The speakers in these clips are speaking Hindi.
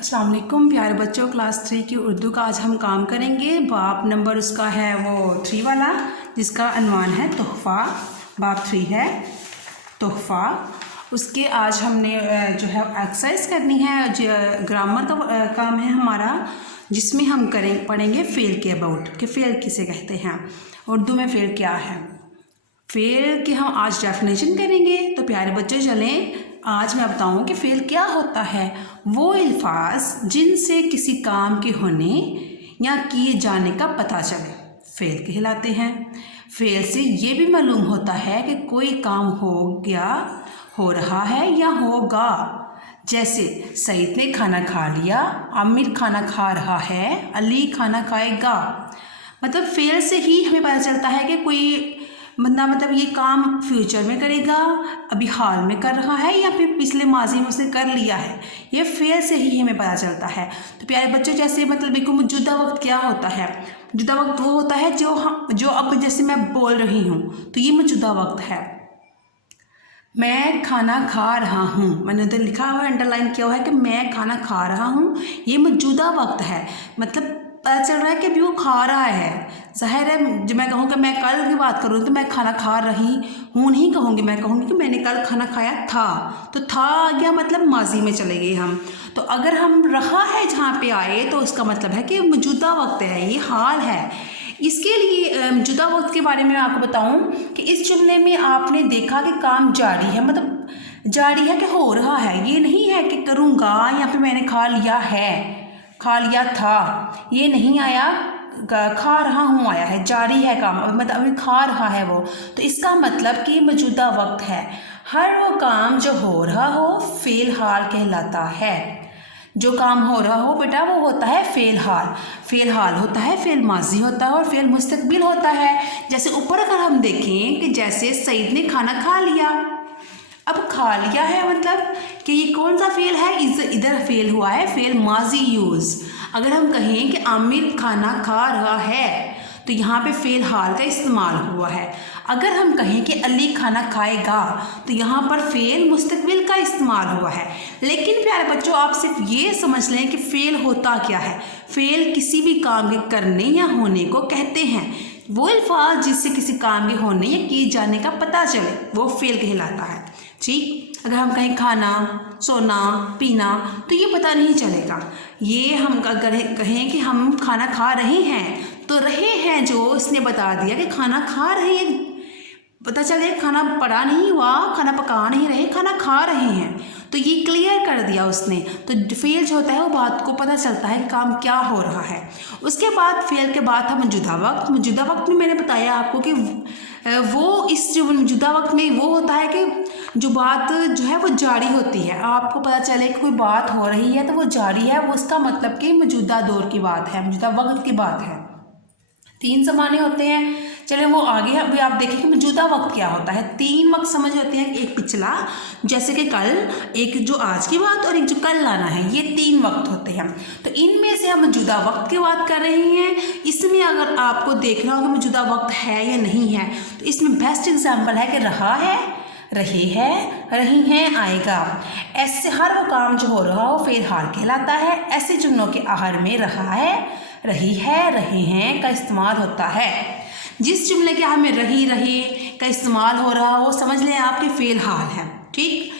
अस्सलाम वालेकुम प्यारे बच्चों, क्लास 3 की उर्दू का आज हम काम करेंगे। बाब नंबर उसका है वो 3 वाला, जिसका अनवान है तोहफ़ा। बाब 3 है तोहफ़ा। उसके आज हमने जो है एक्सरसाइज करनी है। ग्रामर का काम है हमारा, जिसमें हम पढ़ेंगे फ़ेल के अबाउट कि फ़ेल किसे कहते हैं, उर्दू में फ़ेल क्या है। फ़ेल की हम आज डेफिनेशन करेंगे। तो प्यारे बच्चों चलें, आज मैं बताऊं कि फ़ेल क्या होता है। वो अल्फाज जिनसे किसी काम के होने या किए जाने का पता चले फ़ेल कहलाते हैं। फ़ेल से ये भी मालूम होता है कि कोई काम हो गया, हो रहा है या होगा। जैसे सईद ने खाना खा लिया, आमिर खाना खा रहा है, अली खाना खाएगा। मतलब फ़ेल से ही हमें पता चलता है कि कोई बंदा मतलब ये काम फ्यूचर में करेगा, अभी हाल में कर रहा है, या फिर पिछले माजी में उसने कर लिया है। ये फ़ेल से ही हमें पता चलता है। तो प्यारे बच्चों जैसे मतलब एक मौजूदा वक्त क्या होता है। मौजूदा वक्त वो होता है जो अब जैसे मैं बोल रही हूँ, तो ये मौजूदा वक्त है। मैं खाना खा रहा हूँ, मैंने उधर लिखा हुआ अंडरलाइन किया हुआ है कि मैं खाना खा रहा हूँ, ये मौजूदा वक्त है। मतलब पता चल रहा है कि अभी वो खा रहा है। ज़ाहिर है जब मैं कहूँ कि मैं कल की बात करूँ तो मैं खाना खा रही हूँ नहीं कहूँगी, मैं कहूँगी कि मैंने कल खाना खाया था। तो था आ गया मतलब माजी में चले गए हम। तो अगर हम रहा है जहाँ पे आए तो उसका मतलब है कि मौजूदा वक्त है, ये हाल है। इसके लिए मौजूदा वक्त के बारे में मैं आपको बताऊं कि इस जुमले में आपने देखा कि काम जारी है, मतलब जारी है कि हो रहा है। ये नहीं है कि करूँगा या फिर मैंने खा लिया है, खा लिया था, ये नहीं आया। खा रहा हूँ आया है, जारी है काम, मतलब अभी खा रहा है वो। तो इसका मतलब कि मौजूदा वक्त है। हर वो काम जो हो रहा हो फ़ेल हाल कहलाता है। जो काम हो रहा हो बेटा वो होता है फ़ेल हाल। फ़ेल हाल होता है, फ़ेल माजी होता है और फ़ेल मुस्तकबिल होता है। जैसे ऊपर अगर हम देखें कि जैसे सईद ने खाना खा लिया, अब खा लिया है मतलब कि ये कौन सा फ़ेल है, इधर फ़ेल हुआ है फ़ेल माजी यूज़। अगर हम कहें कि आमिर खाना खा रहा है तो यहाँ पे फ़ेल हाल का इस्तेमाल हुआ है। अगर हम कहें कि अली खाना खाएगा तो यहाँ पर फ़ेल मुस्तकबिल का इस्तेमाल हुआ है। लेकिन प्यारे बच्चों आप सिर्फ ये समझ लें कि फ़ेल होता क्या है। फ़ेल किसी भी काम के करने या होने को कहते हैं। वो अल्फाज जिससे किसी काम के होने या किए जाने का पता चले वो फ़ेल कहलाता है। ठीक, अगर हम कहें खाना, सोना, पीना तो ये पता नहीं चलेगा। ये हम अगर कहें कि हम खाना खा रहे हैं तो रहे हैं जो इसने बता दिया कि खाना खा रहे हैं, पता चले खाना पड़ा नहीं हुआ, खाना पका नहीं रहे, खाना खा रहे हैं, तो ये क्लियर कर दिया उसने। तो फ़ेल जो होता है वो बात को पता चलता है कि काम क्या हो रहा है। उसके बाद फ़ेल के बाद था मौजूदा वक्त। मौजूदा वक्त में मैंने बताया आपको कि वो इस जो मौजूदा वक्त में वो होता है कि जो बात जो है वो जारी होती है। आपको पता चले कि कोई बात हो रही है तो वो जारी है, वो उसका मतलब कि मौजूदा दौर की बात है, मौजूदा वक्त की बात है। 3 ज़माने होते हैं, चले वो आगे अभी आप देखें कि मौजूदा वक्त क्या होता है। 3 वक्त समझ होते हैं, एक पिछला जैसे कि कल, एक जो आज की बात और एक जो कल लाना है, ये 3 वक्त होते हैं। तो इनमें से हम मौजूदा वक्त की बात कर रहे हैं। इसमें अगर आपको देखना हो कि मौजूदा वक्त है या नहीं है तो इसमें बेस्ट एग्जाम्पल है कि रहा है, रही है, रही हैं, आएगा। ऐसे हर वो काम जो हो रहा हो फ़ेल हाल कहलाता है। ऐसे जुमलों के आखिर में रहा है, रही है, रहे हैं का इस्तेमाल होता है। जिस जुमले के हमें रही, रहे का इस्तेमाल हो रहा हो समझ लें आपके फ़ेल हाल है। ठीक,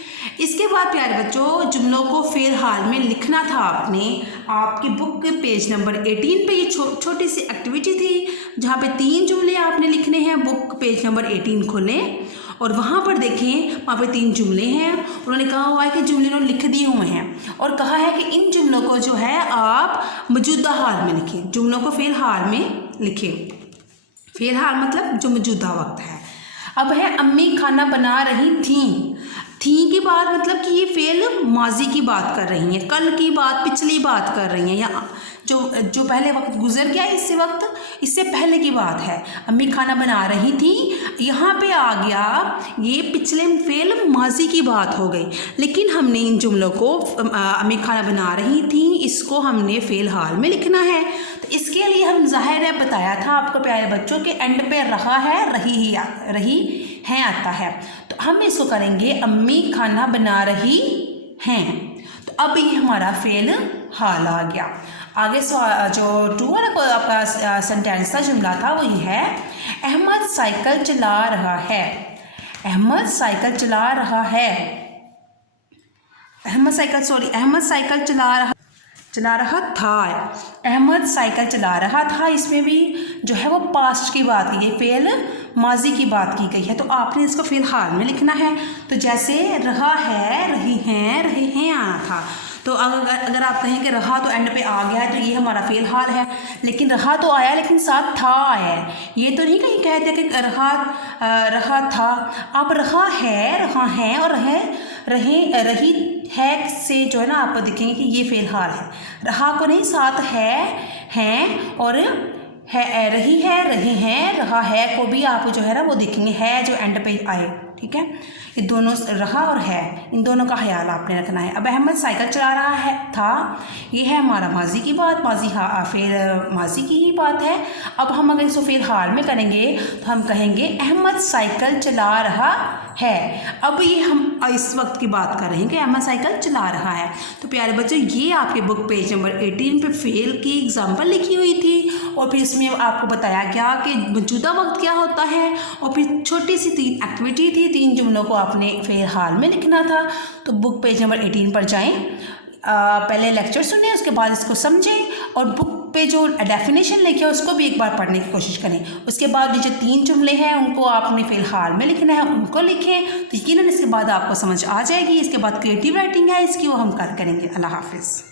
इसके बाद प्यारे बच्चों जुमलों को फ़ेल हाल में लिखना था आपने। आपकी बुक के पेज नंबर 18 पे ये छोटी सी एक्टिविटी थी जहाँ पे 3 जुमले आपने लिखने हैं। बुक पेज नंबर 18 खोलें और वहाँ पर देखें, वहाँ पे 3 जुमले हैं। उन्होंने कहा हुआ है कि जुमले उन्होंने लिख दिए हुए हैं और कहा है कि इन जुमलों को जो है आप मौजूदा हाल में लिखें। जुमलों को फ़ेल हाल में लिखें। फ़ेल हाल मतलब जो मौजूदा वक्त है। अब है अम्मी खाना बना रही थी की बात मतलब कि ये फ़ेल माजी की बात कर रही हैं, कल की बात, पिछली बात कर रही हैं, या जो पहले वक्त गुजर गया इससे पहले की बात है। अम्मी खाना बना रही थी, यहाँ पे आ गया ये पिछले फ़ेल माजी की बात हो गई। लेकिन हमने इन जुमलों को अम्मी खाना बना रही थी इसको हमने फ़ेल हाल में लिखना है। तो इसके लिए हम ज़ाहिर है बताया था आपको प्यारे बच्चों के एंड पे रहा है, रही है आता है। तो हम इसको करेंगे अम्मी खाना बना रही हैं। तो अब ये हमारा फेल हाल आ गया। आगे जो टू वाला आपका सेंटेंस था, जुमला था, वो ये है, अहमद साइकिल चला रहा है। अहमद साइकिल चला रहा है। अहमद साइकिल चला रहा था। अहमद साइकिल चला रहा था, इसमें भी जो है वो पास्ट की बात की है, फेल माजी की बात की गई है, तो आपने इसको फेल हाल में लिखना है। तो जैसे रहा है, रही हैं आना था, तो अगर आप कहें कि रहा तो एंड पे आ गया है, तो ये हमारा फेल हाल है। लेकिन रहा तो आया, लेकिन साथ था आया है, ये तो नहीं कहीं कहते कि रहा था। आप रहा है और रही है से जो है ना, आप देखेंगे कि ये फेल हाल है। रहा को नहीं, साथ हैं और है, रही है, रहे हैं, रहा है को भी आप जो है ना वो देखेंगे, है जो एंड पे आए, ठीक है। ये दोनों रहा और है, इन दोनों का ख्याल आपने रखना है। अब अहमद साइकिल चला रहा है था, ये है हमारा माजी की बात, फेल माजी की ही बात है। अब हम अगर इसको फेल हाल में करेंगे तो हम कहेंगे अहमद साइकिल चला रहा है। अब ये हम इस वक्त की बात कर रहे हैं कि अहमद साइकिल चला रहा है। तो प्यारे बच्चों, ये आपके बुक पेज नंबर 18 पे फेल की एग्जाम्पल लिखी हुई थी, और फिर इसमें आपको बताया गया कि मौजूदा वक्त क्या होता है, और फिर छोटी सी 3 एक्टिविटी थी, 3 जुमलों को आपने फेल हाल में लिखना था। तो बुक पेज नंबर 18 पर जाएं, पहले लेक्चर सुनें, उसके बाद इसको समझें, और बुक पे जो डेफिनेशन लिखी है उसको भी एक बार पढ़ने की कोशिश करें। उसके बाद जो 3 जुमले हैं उनको आपने फेल हाल में लिखना है, उनको लिखें, तो यकीनन इसके बाद आपको समझ आ जाएगी। इसके बाद क्रिएटिव राइटिंग है इसकी, वो हम करेंगे। अल्लाह हाफिज़।